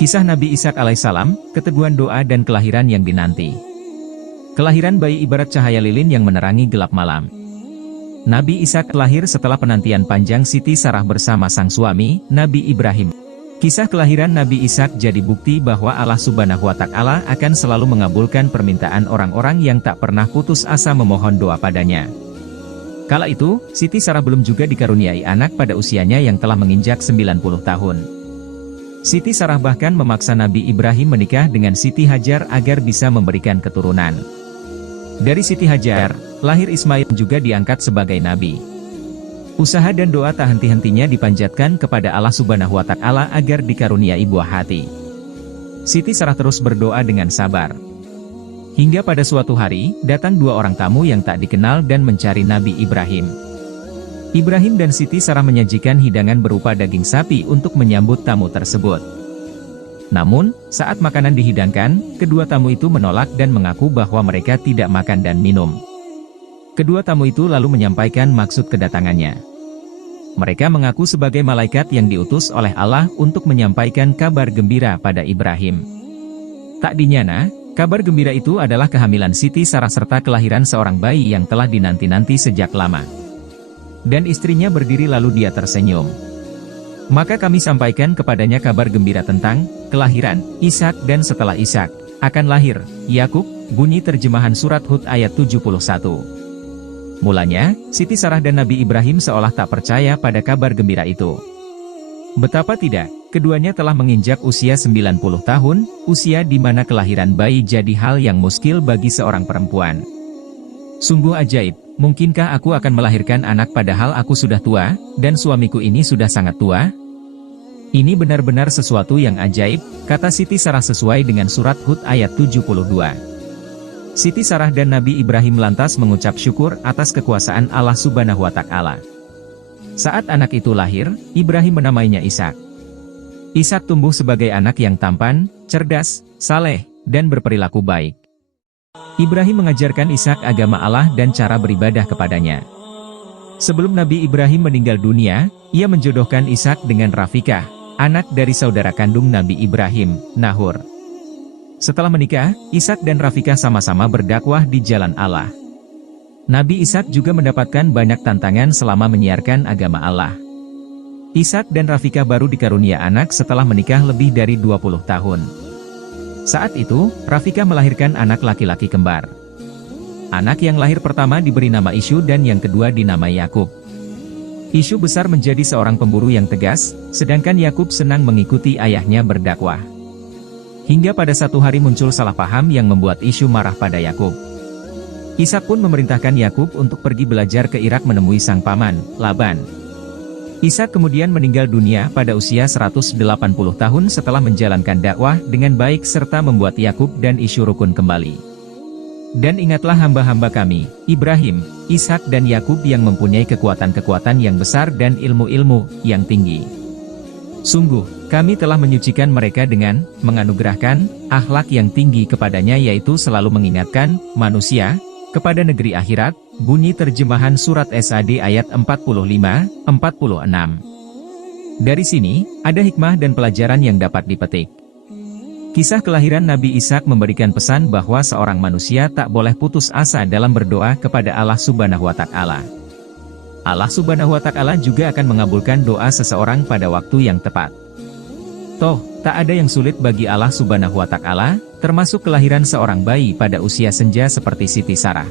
Kisah Nabi Ishak alaihissalam, keteguhan doa dan kelahiran yang dinanti. Kelahiran bayi ibarat cahaya lilin yang menerangi gelap malam. Nabi Ishak lahir setelah penantian panjang Siti Sarah bersama sang suami, Nabi Ibrahim. Kisah kelahiran Nabi Ishak jadi bukti bahwa Allah Subhanahu wa Ta'ala akan selalu mengabulkan permintaan orang-orang yang tak pernah putus asa memohon doa padanya. Kala itu, Siti Sarah belum juga dikaruniai anak pada usianya yang telah menginjak 90 tahun. Siti Sarah bahkan memaksa Nabi Ibrahim menikah dengan Siti Hajar agar bisa memberikan keturunan. Dari Siti Hajar, lahir Ismail juga diangkat sebagai nabi. Usaha dan doa tak henti-hentinya dipanjatkan kepada Allah Subhanahu wa Ta'ala agar dikaruniai buah hati. Siti Sarah terus berdoa dengan sabar. Hingga pada suatu hari, datang dua orang tamu yang tak dikenal dan mencari Nabi Ibrahim. Ibrahim dan Siti Sarah menyajikan hidangan berupa daging sapi untuk menyambut tamu tersebut. Namun, saat makanan dihidangkan, kedua tamu itu menolak dan mengaku bahwa mereka tidak makan dan minum. Kedua tamu itu lalu menyampaikan maksud kedatangannya. Mereka mengaku sebagai malaikat yang diutus oleh Allah untuk menyampaikan kabar gembira pada Ibrahim. Tak dinyana, kabar gembira itu adalah kehamilan Siti Sarah serta kelahiran seorang bayi yang telah dinanti-nanti sejak lama. Dan istrinya berdiri lalu dia tersenyum. Maka kami sampaikan kepadanya kabar gembira tentang kelahiran Ishak dan setelah Ishak akan lahir Yakub, bunyi terjemahan surat Hud ayat 71. Mulanya, Siti Sarah dan Nabi Ibrahim seolah tak percaya pada kabar gembira itu. Betapa tidak, keduanya telah menginjak usia 90 tahun, usia di mana kelahiran bayi jadi hal yang muskil bagi seorang perempuan. Sungguh ajaib, mungkinkah aku akan melahirkan anak padahal aku sudah tua, dan suamiku ini sudah sangat tua? Ini benar-benar sesuatu yang ajaib, kata Siti Sarah sesuai dengan surat Hud ayat 72. Siti Sarah dan Nabi Ibrahim lantas mengucap syukur atas kekuasaan Allah Subhanahu wa Ta'ala. Saat anak itu lahir, Ibrahim menamainya Ishak. Ishak tumbuh sebagai anak yang tampan, cerdas, saleh, dan berperilaku baik. Ibrahim mengajarkan Ishak agama Allah dan cara beribadah kepadanya. Sebelum Nabi Ibrahim meninggal dunia, ia menjodohkan Ishak dengan Rafikah, anak dari saudara kandung Nabi Ibrahim, Nahor. Setelah menikah, Ishak dan Rafikah sama-sama berdakwah di jalan Allah. Nabi Ishak juga mendapatkan banyak tantangan selama menyiarkan agama Allah. Ishak dan Rafikah baru dikarunia anak setelah menikah lebih dari 20 tahun. Saat itu, Rafikah melahirkan anak laki-laki kembar. Anak yang lahir pertama diberi nama Isyu dan yang kedua dinamai Yakub. Isyu besar menjadi seorang pemburu yang tegas, sedangkan Yakub senang mengikuti ayahnya berdakwah. Hingga pada satu hari muncul salah paham yang membuat Isyu marah pada Yakub. Ishak pun memerintahkan Yakub untuk pergi belajar ke Irak menemui sang paman, Laban. Ishak kemudian meninggal dunia pada usia 180 tahun setelah menjalankan dakwah dengan baik serta membuat Yakub dan Isyu rukun kembali. Dan ingatlah hamba-hamba kami, Ibrahim, Ishak dan Yakub yang mempunyai kekuatan-kekuatan yang besar dan ilmu-ilmu yang tinggi. Sungguh, kami telah menyucikan mereka dengan menganugerahkan akhlak yang tinggi kepadanya yaitu selalu mengingatkan manusia kepada negeri akhirat, bunyi terjemahan surat Sad ayat 45-46. Dari sini, ada hikmah dan pelajaran yang dapat dipetik. Kisah kelahiran Nabi Ishak memberikan pesan bahwa seorang manusia tak boleh putus asa dalam berdoa kepada Allah Subhanahu wa Ta'ala. Allah Subhanahu wa Ta'ala juga akan mengabulkan doa seseorang pada waktu yang tepat. Toh, tak ada yang sulit bagi Allah Subhanahu wa Ta'ala, termasuk kelahiran seorang bayi pada usia senja seperti Siti Sarah.